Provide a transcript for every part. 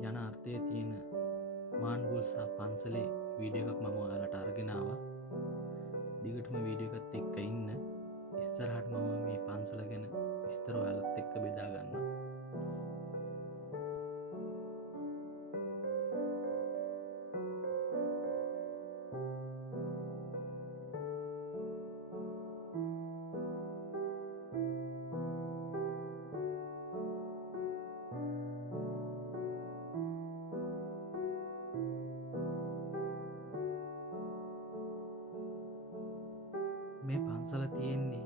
යන අර්ථයේ තියෙන මාන්බුල් සහ පන්සලේ වීඩියෝ එකක් මම ඔයාලට අරගෙන ආවා. දිගටම වීඩියෝ එකත් එක්ක ඉන්න. ඉස්සරහට මම මේ පන්සල ගැන විස්තර ඔයාලත් එක්ක බෙදා ගන්නවා. මේ පන්සල තියෙන්නේ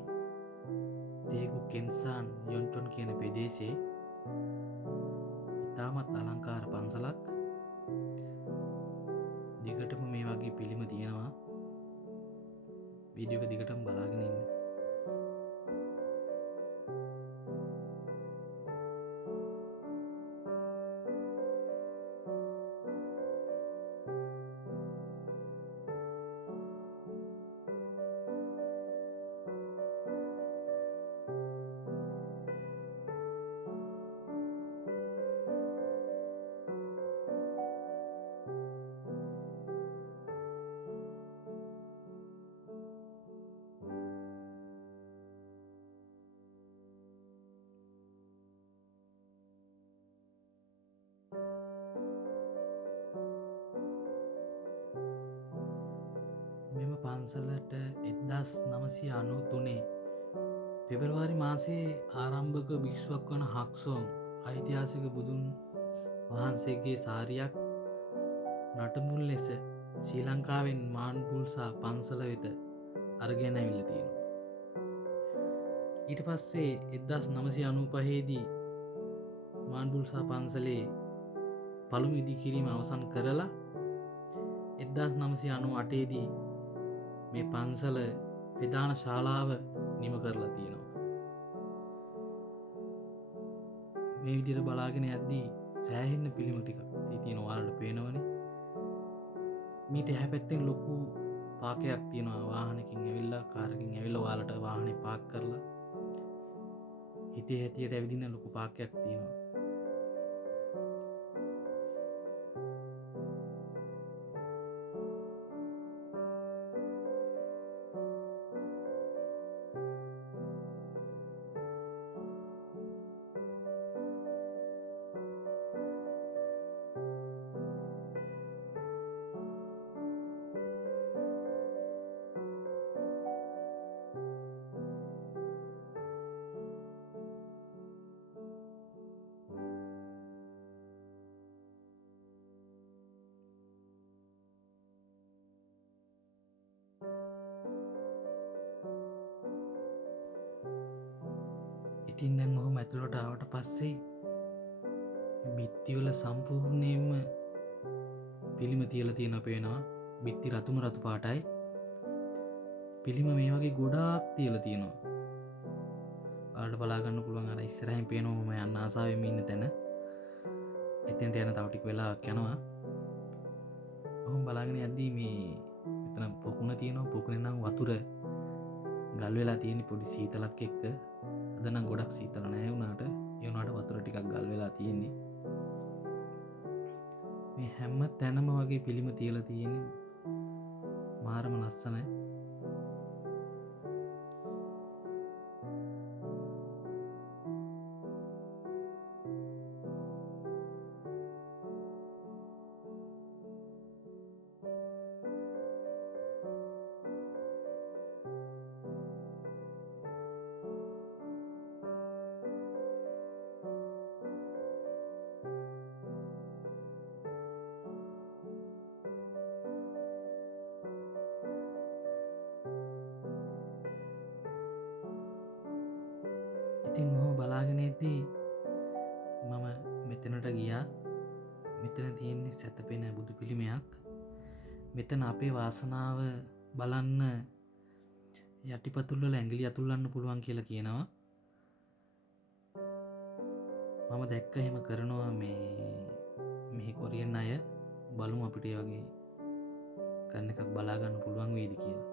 තේගු කෙන්සාන් යොන්ටොන් කියන ප්‍රදේශයේ. ඉතාමත් අලංකාර පන්සලක්. දිගටම මේ වගේ පිළිම තියෙනවා. වීඩියෝ එක දිගටම බලාගෙන ඉන්න. මෙම පන්සලට 1993 පෙබරවාරි මාසයේ ආරම්භක භික්ෂුවක් වන හක්සෝන් ඓතිහාසික බුදුන් වහන්සේගේ සාරියක් නටමුල් ලෙස ශ්‍රී ලංකාවෙන් මාන්බුල්සා පන්සල වෙත අරගෙන ඇවිල්ලා තියෙනවා. ඊට පස්සේ 1995 දී මාන්බුල්සා පන්සලේ පළමු ඉදිකිරීම අවසන් කරලා 1998 දී මේ පන්සල ප්‍රධාන ශාලාව නිම කරලා තියෙනවා. මේ විදිහට බලාගෙන යද්දී සෑහෙන්න පිළිම ටිකක් තියෙන ඔයාලට පේනවනේ. මීට එහා පැත්තෙන් ලොකු පාකයක් තියෙනවා. වාහනකින් ඇවිල්ලා කාරකින් ඇවිල්ලා ඔයාලට වාහනේ පාක් කරලා හිතේ හැටියට ඇවිදින ලොකු පාකයක් තියෙනවා. ඉතින් දැන් ඔහොම ඇතුළට ආවට පස්සේ බිත්තිවල සම්පූර්ණයෙන්ම පිළිම තියලා තියෙනවා පේනවා. බිත්ති රතුම රතු පාටයි. පිළිම මේ වගේ ගොඩාක් තියලා තියෙනවා. ඔයාලට බලා ගන්න පුළුවන් අර ඉස්සරහින් පේනවා මම යන්න ආසාවෙම ඉන්න තැන. එතෙන්ට යන තව ටික වෙලාවක් යනවා. ඔහොම බලාගෙන යද්දී මේ මෙතන පොකුණ තියෙනවා. පොකුණේ නම් වතුර ගල් වෙලා තියෙන පොඩි සීතලක් එක්ක. අද නම් ගොඩක් සීතල නැහැ වුණාට ඒ වුණාට වතුර ටිකක් ගල් වෙලා තියෙන්නේ. මේ හැම තැනම වගේ පිළිම තියලා තියෙන්නේ. මාරම ලස්සනයි. ඉතින් ඔහොම බලාගෙන ඉද්දී මම මෙතනට ගියා. මෙතන තියෙන්නේ සැතපෙන බුදු පිළිමයක්. මෙතන අපේ වාසනාව බලන්න යටිපතුල් වල ඇඟිලි අතුල්ලන්න පුළුවන් කියලා කියනවා. මම දැක්ක එහෙම කරනවා මේ කොරියන් අය. බලමු අපිට ඒ වගේ කරන එකක් බලා ගන්න පුළුවන් වේද කියලා.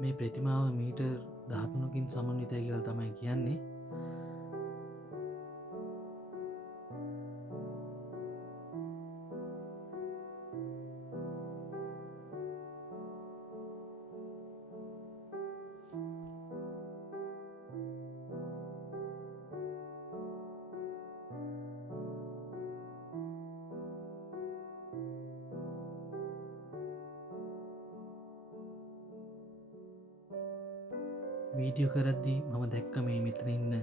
මේ ප්‍රතිමාව මීටර් 13කින් සමන්විතයි කියලා තමයි කියන්නේ. වීඩියෝ කරද්දී මම දැක්ක මේ මෙතන ඉන්න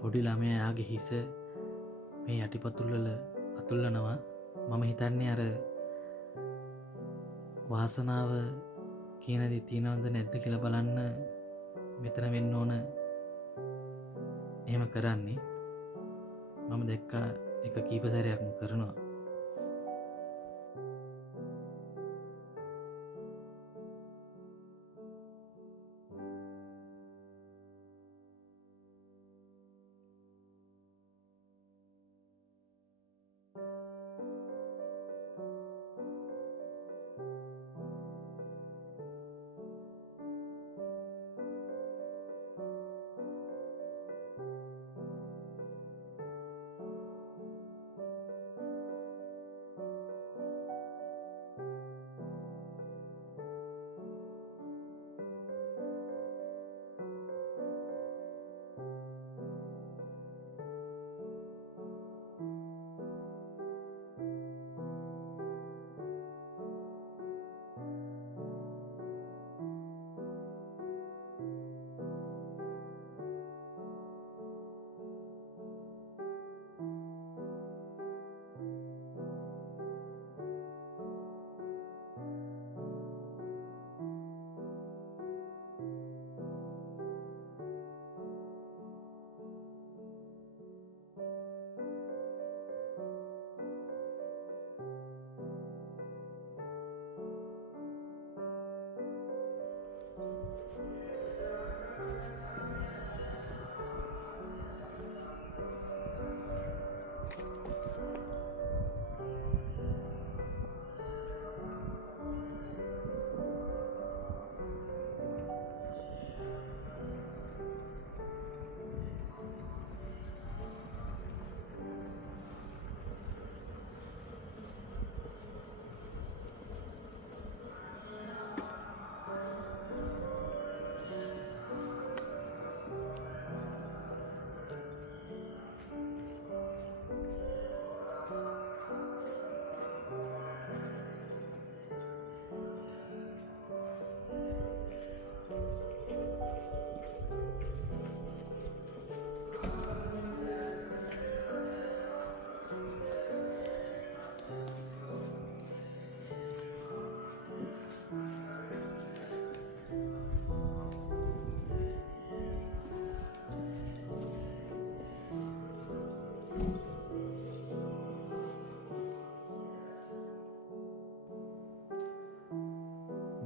පොඩි ළමයා යාගේ හිස මේ යටිපතුල්වල අතුල්ලනවා. මම හිතන්නේ අර වාසනාව කියන දේ තියෙනවද නැද්ද කියලා බලන්න මෙතන වෙන්න ඕන එහෙම කරන්නේ. මම දැක්කා එක කීප සැරයක්ම කරනවා.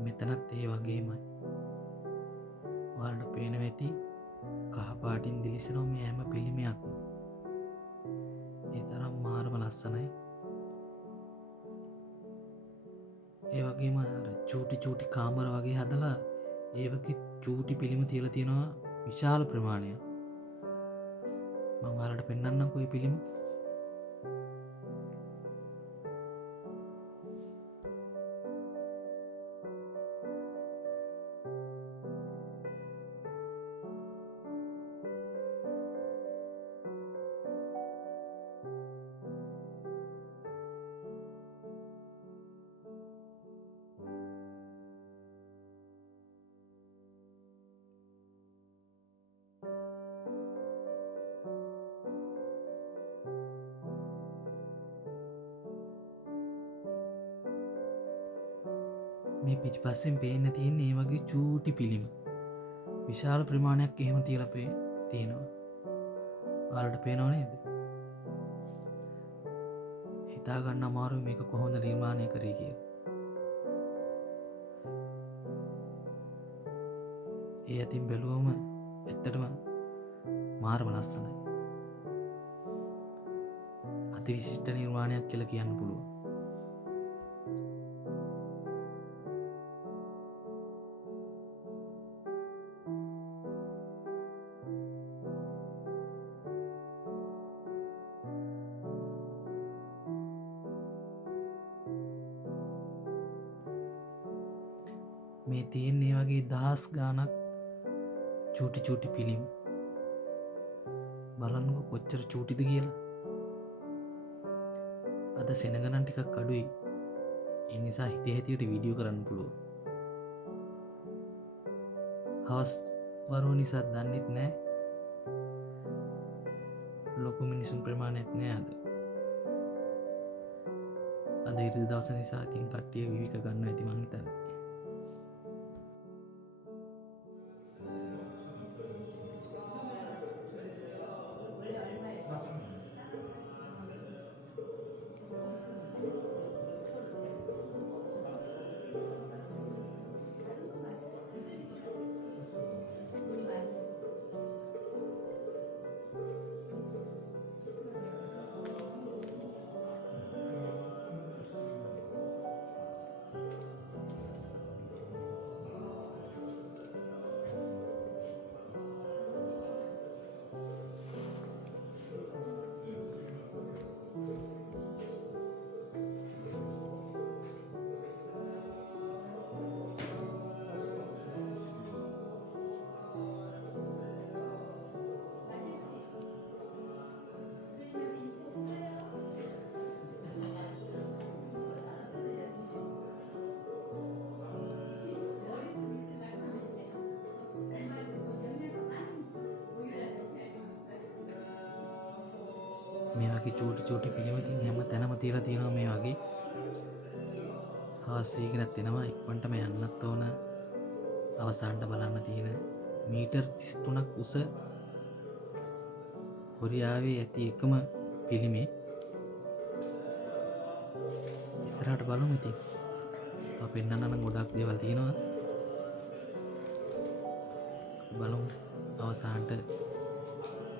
මෙතනත් ඒ වගේමයි. ඔයාලට පේනවා ඇති කහ පාටින් දිලිසෙනවා මේ හැම පිළිමයක්ම. ඒ තරම් මාරම ලස්සනයි. ඒ වගේම අර චූටි කාමර වගේ හදලා ඒ වගේ චූටි පිළිම තියලා තියෙනවා විශාල ප්‍රමාණයක්. මම ඔයාලට පෙන්වන්නම්කෝ මේ පිළිම. මේ පිටිපස්සෙන් පේන්න තියෙන්නේ ඒ වගේ චූටි පිළිම විශාල ප්‍රමාණයක් එහෙම තියලා තියෙනවා. ඔයාලට පේනව නේද? හිතා ගන්න අමාරුයි මේක කොහොමද නිර්මාණය කරේ කියලා. ඒ අතින් බැලුවම ඇත්තටම මාරම ලස්සනයි. අතිවිශිෂ්ට නිර්මාණයක් කියලා කියන්න පුළුවන්. මේ තියෙන්නේ වගේ දහස් ගානක් චූටි පිළිම. බලන්නකො කොච්චර චූටිද කියලා. අද සෙනගනම් ටිකක් අඩුයි. ඒ නිසා හිතේ හැටියට වීඩියෝ කරන්න පුළුවන්. හවස් වරුව නිසා දන්නෙත් නෑ ලොකු මිනිසුන් ප්‍රමාණයක් නෑ අද. අද ඉරිදා දවස නිසා ඉතින් කට්ටිය විවික ගන්න ඇති මං හිතන්නේ. මේ වගේ චූටි පිළිම ඉතින් හැම තැනම තියලා තියෙනවා මේ වගේ. හවස් වීගෙනත් එනවා ඉක්මනටම යන්නත් ඕන. අවසානට බලන්න තියෙන මීටර් 33ක් උස කොරියාවේ ඇති එකම පිළිමේ. ඉස්සරහට බලමු ඉතින්. තව පෙන්නන්න නම් ගොඩක් දේවල් තියෙනවා. බලමු අවසානට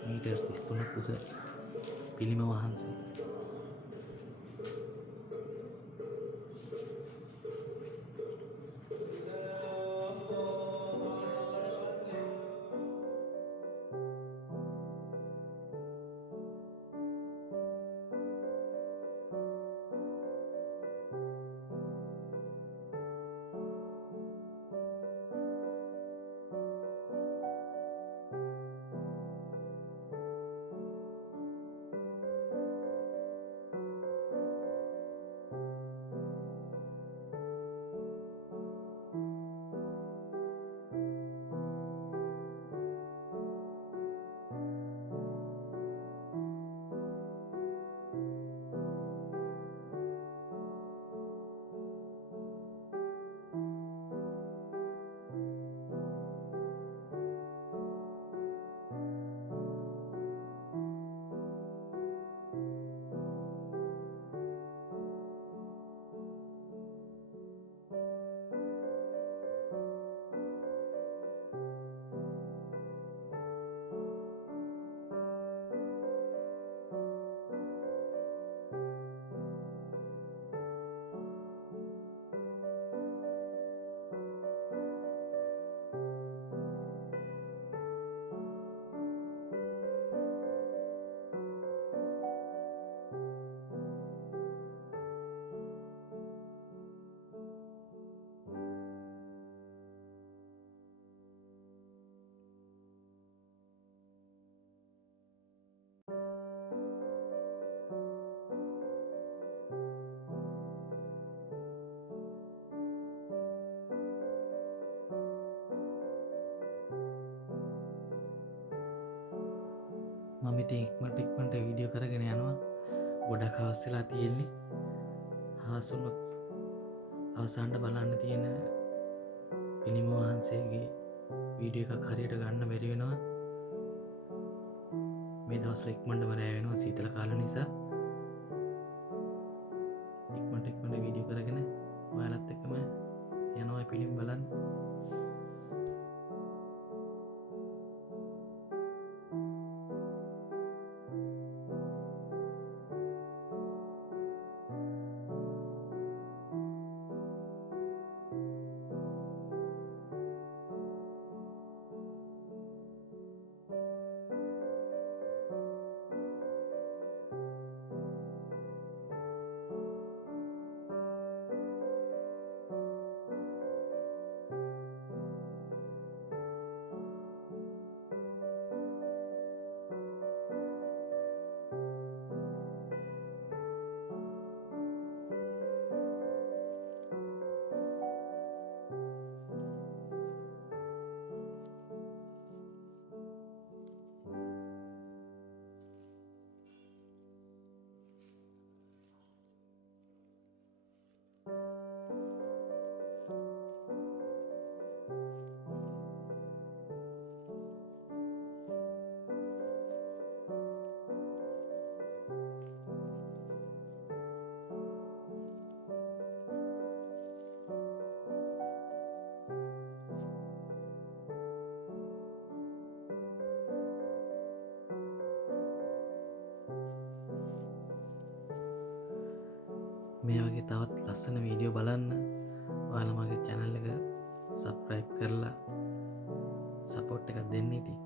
මීටර් 33ක් උස පිළිම වහන්සේ. මම ඉතින් ඉක්මනට වීඩියෝ කරගෙන යනවා. ගොඩක් හවස් වෙලා තියෙන්නේ. හවස් වුණොත් අවසානට බලන්න තියෙන පිළිම වහන්සේගේ වීඩියෝ එකක් හරියට ගන්න බැරි වෙනවා. මේ දවස්වල ඉක්මනටම රැ වෙනවා සීතල කාල නිසා. ඉක්මනට වීඩියෝ කරගෙන ඔයාලත් එක්කම යනවා පිළිම බලන්න. මේ වගේ තවත් ලස්සන වීඩියෝ බලන්න ඔයාලා මගේ channel එක subscribe කරලා support එකක් දෙන්න ඉතින්.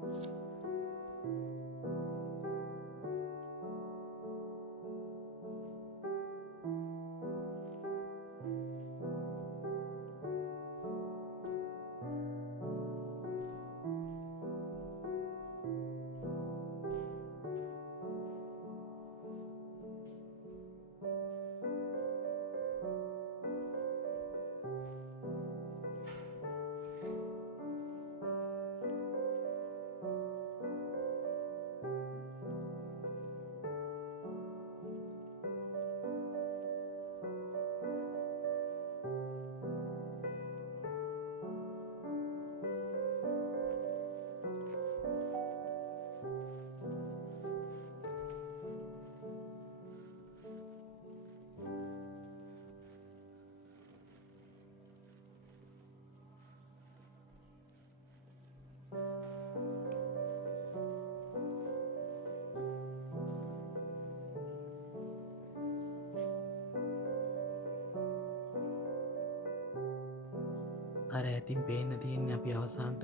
අර ඇතින් පේන්න තියෙන්නේ අපි අවසානට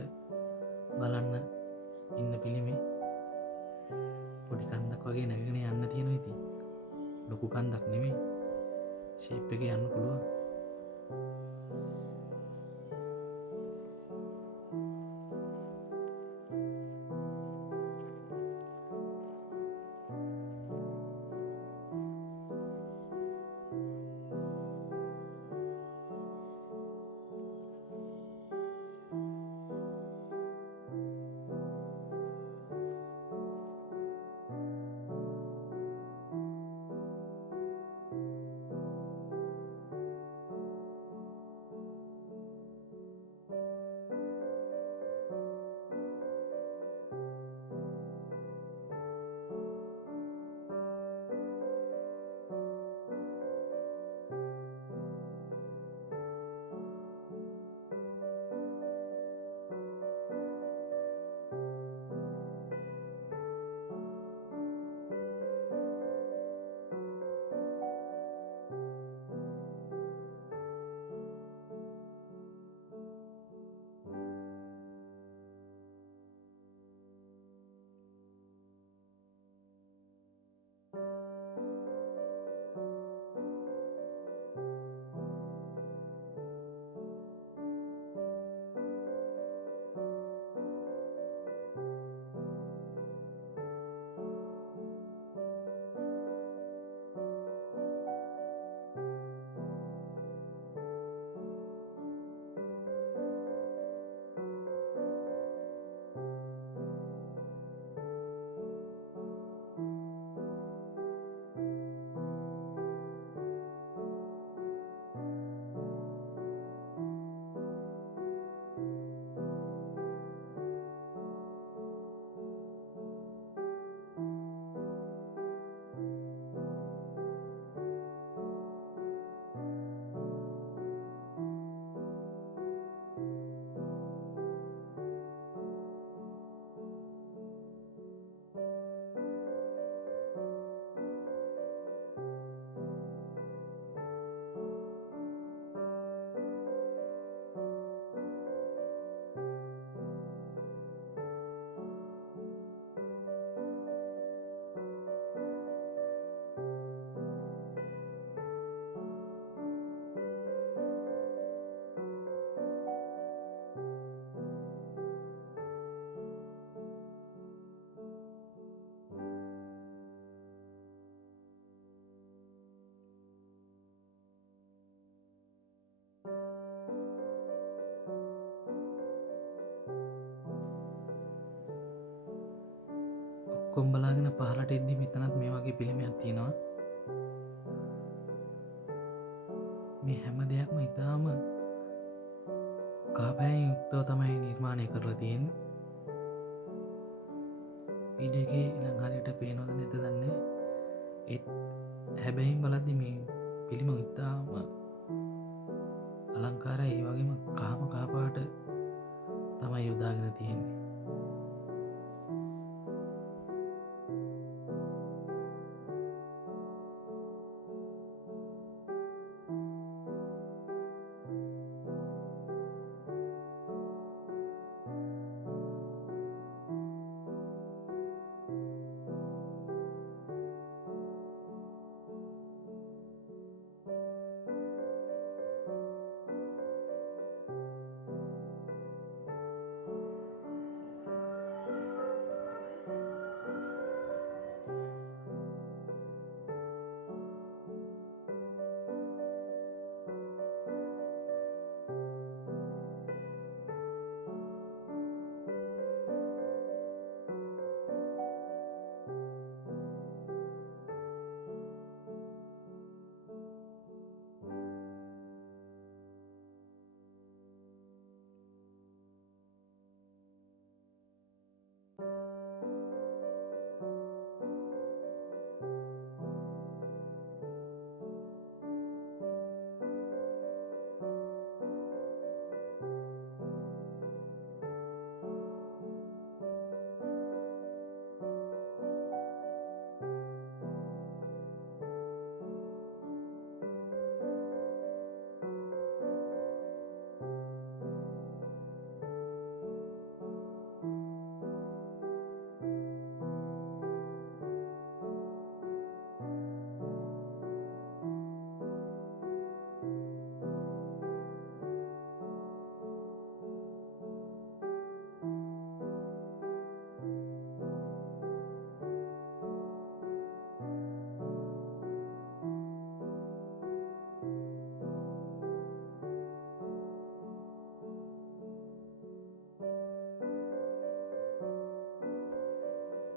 බලන්න ඉන්න පිළිමේ පොඩි කන්දක් වගේ නැගගෙන යන්න තියෙනවා ඉතින්. ලොකු කන්දක් නෙමෙයි. ෂේප් එකේ යන්න පුළුවන්. ඔක්කොම බලාගෙන පහලට එද්දි මෙතනත් මේ වගේ පිළිමයක් තියෙනවා. මේ හැම දෙයක්ම ඉතාම කාපෑයෙන් යුක්තව තමයි නිර්මාණය කරලා තියෙන්නේ. වීඩියෝ එකේ ඉතින් හරියට පේනවද නැද්ද දන්නේ. ඒත් හැබැයින් බලද්දි මේ පිළිම ඉතාම අලංකාරයි. ඒ වගේම කාම කාපාට තමයි යොදාගෙන තියෙන්නේ.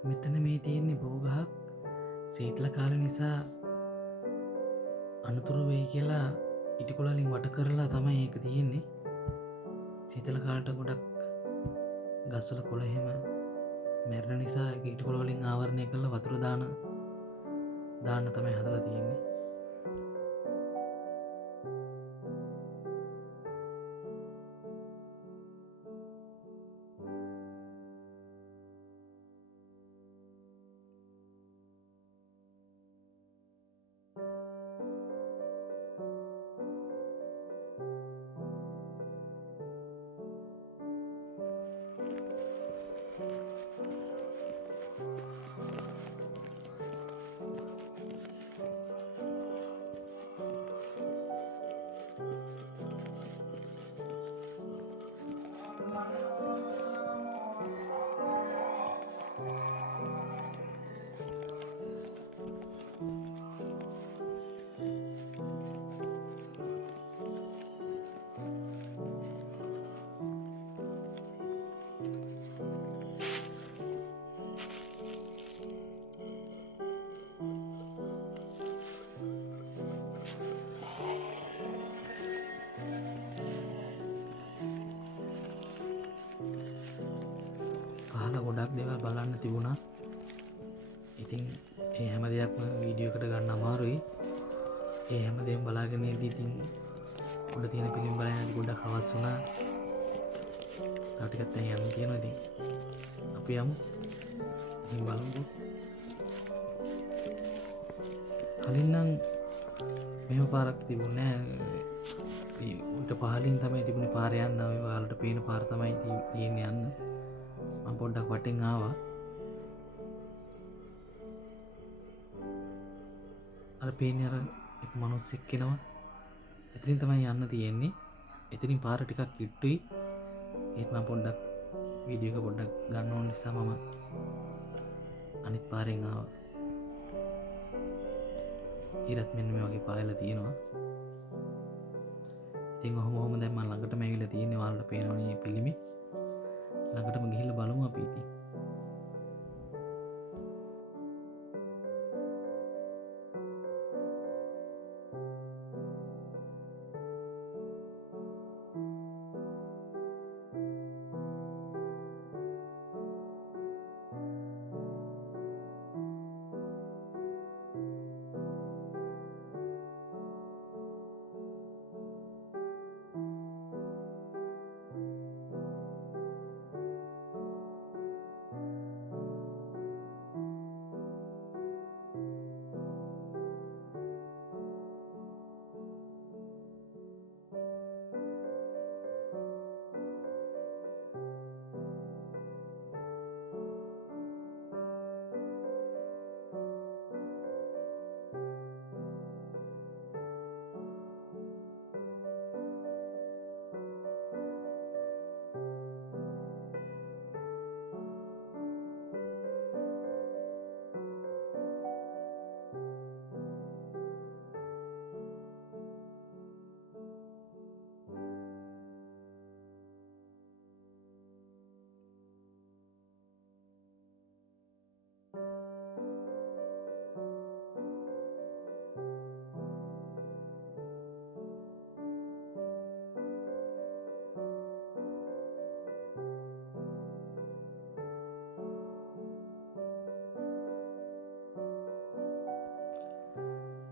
මෙතන මේ තියෙන්නේ බෝගහක් සීතල කාල නිසා අනතුරු වෙයි කියලා ඉටිකොලලින් වට කරලා තමයි ඒක තියෙන්නේ. සීතල කාලට ගොඩක් ගස්වල කොළ එහෙම මැරෙන නිසා ඉටිකොල වලින් ආවරණය කරලා වතුර දාන්න තමයි හදලා තියෙන්නේ. පහල ගොඩක් දේවල් බලන්න තිබුණා. ඉතින් ඒ හැම දෙයක්ම වීඩියෝකට ගන්න අමාරුයි. ඒ හැම දෙයක්ම බලාගෙන ඉඳී ඉතින් උඩ තියෙන පිළිම බලන්න ගොඩක් හවස් වුණා. තව ටිකක් දැන් යන්න තියෙනවා. ඉතින් අපි යමු. ඉතින් බලමු. කලින් නම් මෙහෙම පාරක් තිබුණේ නැහැ. ඊට පහලින් තමයි තිබුණේ පාර යන්න. ඔය ඔයාලට පේන පාර තමයි තියෙන්නේ යන්න. මම පොඩ්ඩක් වටෙන් ආවා. අර පේන්නේ අර එක මිනිස්සෙක් කෙනවා. එතනින් තමයි යන්න තියෙන්නේ. එතනින් පාර ටිකක් කිට්ටුයි. ඒත් මම පොඩ්ඩක් වීඩියෝ එක පොඩ්ඩක් ගන්න ඕන නිසා මම අනිත් පාරෙන් ආවා. ඊරත් මෙන්න මේ වගේ පායලා තියෙනවා. ඉතින් ඔහොම දැන් මම ළඟටම ඇවිල්ලා තියෙන්නේ. ඔයාලට පේනවනේ මේ පිළිමේ. ළඟටම ගිහිල්ලා බලමු අපි ඉතින්.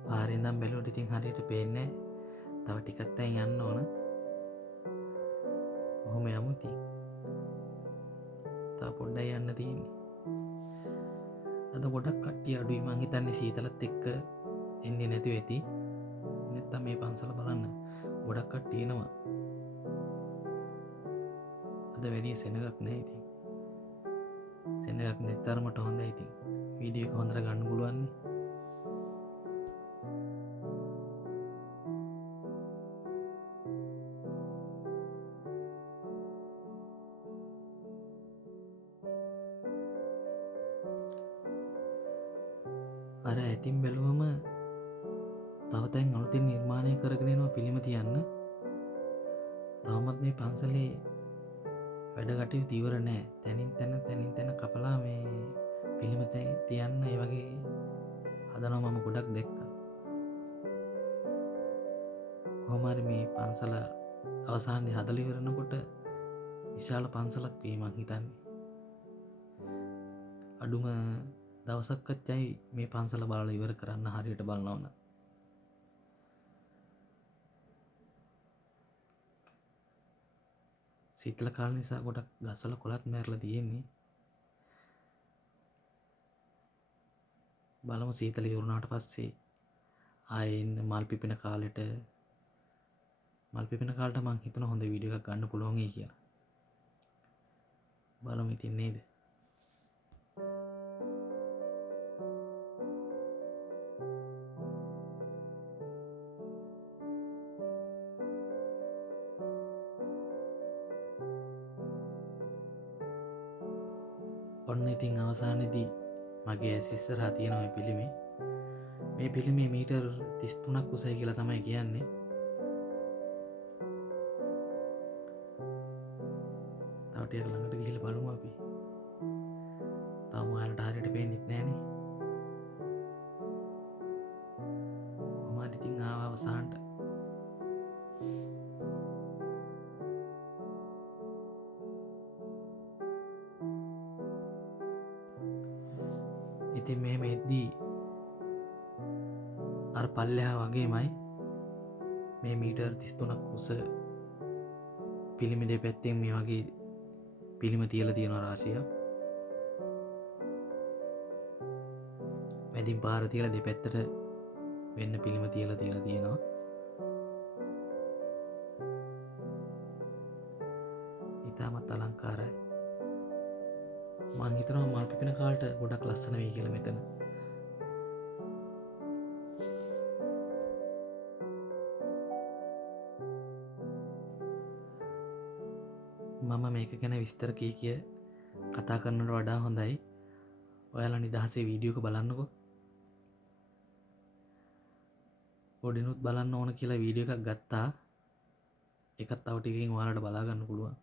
පාරෙන් නම් බැලුවට ඉතින් හරියට පේන්නේ නැහැ. තව ටිකක් දැන් යන්න ඕන. ඔහොම යමු ඉතින්. තව පොඩ්ඩක් යන්න තියෙන්නේ. අද ගොඩක් කට්ටිය අඩුයි. මං හිතන්නේ සීතලත් එක්ක එන්නේ නැතුව ඇති. නැත්තම් මේ පන්සල බලන්න ගොඩක් කට්ටිය එනවා. අද වැඩි සෙනගක් නැහැ ඉතින්. සෙනගක් නැත්තරමට හොඳයි ඉතින්. වීඩියෝ එක හොඳට ගන්න පුළුවන් නේ. අර ඇතින් බැලුවම තව තැන් අලුතින් නිර්මාණය කරගෙන යනවා පිළිම තියන්න. තවමත් මේ පන්සලේ වැඩ කටයුතු ඉවර නෑ. තැනින් තැන කපලා මේ පිළිම තියන්න ඒ වගේ හදනවා මම ගොඩක් දැක්කා. කොහොම හරි මේ පන්සල අවසානයේ හදලා ඉවරනකොට විශාල පන්සලක් වෙයි මං හිතන්නේ. අඩුම දවසක්වත් යයි මේ පන්සල බලලා ඉවර කරන්න හරියට බලනවා නම්. සීතල කාල නිසා ගොඩක් ගස්වල කොළත් මැරලා තියෙන්නේ. බලමු සීතල ඉවරුණාට පස්සේ ආයෙ මල් පිපෙන කාලෙට මං හිතන හොඳ වීඩියෝ එකක් ගන්න පුළුවන් වෙයි කියලා. බලමු ඉතින් නේද? ඔන්න ඉතින් අවසානයේදී මගේ ඇස් ඉස්සරහා තියෙන මේ පිළිමේ. මේ පිළිමේ මීටර් 33ක් උසයි කියලා තමයි කියන්නේ. තව ටිකක් ළඟට ගිහිල්ලා බලමු අපි. තාම ඔයාලට හරියට පේන්නේ නැහනේ. කොහොමද ඉතින් ආව අවසානට. ඉතින් මෙහෙම එද්දී අර පල්ලෙහා වගේමයි මේ මීටර් 33ක් උස පිළිම දෙපැත්තෙන් මේ වගේ පිළිම තියලා තියෙනවා රාශියක්. මැදින් පාර තියලා දෙපැත්තට වෙන්න පිළිම තියලා තියෙනවා. ඉතාමත් අලංකාරයි. මං හිතනවා මල් පිපෙන කාලට ගොඩක් ලස්සන වෙයි කියලා මෙතන. මම මේක ගැන විස්තර කිය කතා කරනට වඩා හොඳයි ඔයාලා නිදහසේ වීඩියෝ එක බලන්නකෝ. ඔඩිනුත් බලන්න ඕන කියලා වීඩියෝ එකක් ගත්තා. ඒකත් තව ටිකකින් ඔයාලට බලා ගන්න පුළුවන්.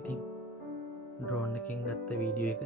ඉතින් ඩ්‍රෝන් එකෙන් ගත්ත වීඩියෝ එක.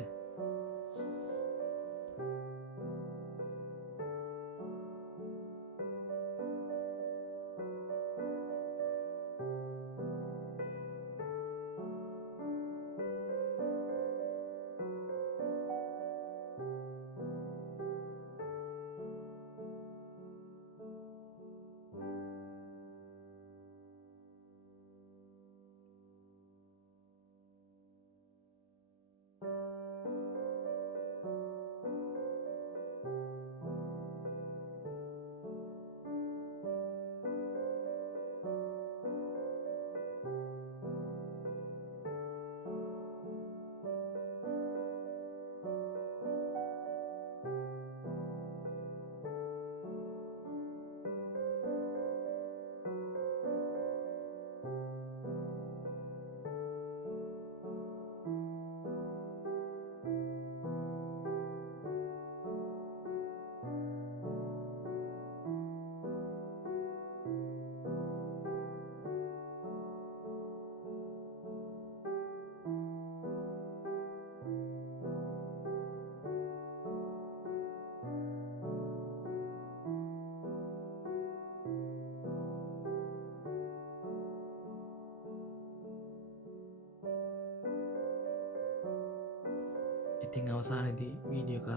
ඉතින් අවසානයේදී වීඩියෝ එක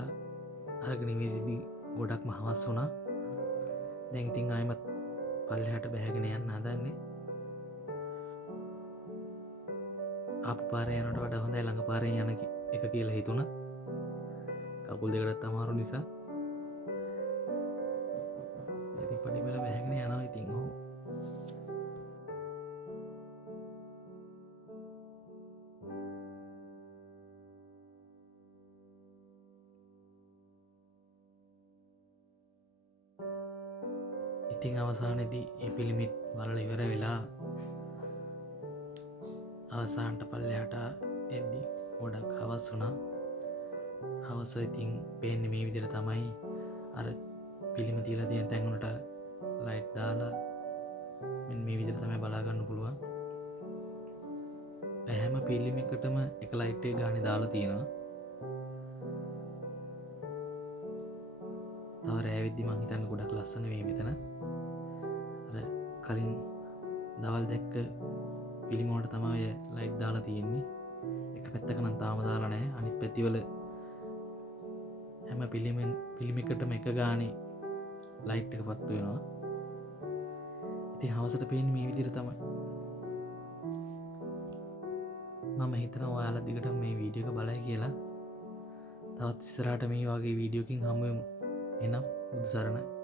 අරගෙන ඉවිදින් ගොඩක්ම හවස් වුණා. දැන් ඉතින් ආයෙමත් පල්ලෙහාට බැහැගෙන යන්න හදන්නේ. ආපු පාරේ යනට වඩා හොඳයි ළඟ පාරෙන් යන එක කියලා හිතුණා. කකුල් දෙකටත් අමාරු නිසා ඉතින් පඩි වල බැහැගෙන යනවා. ඉතින් ඔව් ඉතින් අවසානයේදී ඒ පිළිමිත් බලලා ඉවර වෙලා අවසානට පල්ලෙහාට එද්දි ගොඩක් හවස් වුණා. හවස ඉතින් පේන්නේ මේ විදිහට තමයි. අර පිළිම තියලා තියෙන තැන් වලට ලයිට් දාලා මෙන්න මේ විදිහට තමයි බලා ගන්න පුළුවන්. හැම පිළිමයකටම එක ලයිට් එක ගානේ දාලා තියෙනවා. තව රෑ වෙද්දි මං හිතන්නේ ගොඩක් ලස්සන වෙයි මෙතන. අර කලින් දවල් දැක්ක පිළිම වලට තමයි ලයිට් දාලා තියෙන්නේ. එක පැත්තක නම් තාම දාලා නැහැ. අනිත් පැතිවල හැම පිළිමයකටම එක ගානේ ලයිට් එක පත්තු වෙනවා. ඉතින් හවසට පේන්නේ මේ විදිහට තමයි. මම හිතනවා ඔයාලා දිගට මේ වීඩියෝ එක බලයි කියලා. තවත් ඉස්සරහට මේ වගේ වීඩියෝ එකකින් හමු වෙමු. එහෙනම් බුදු සරණයි.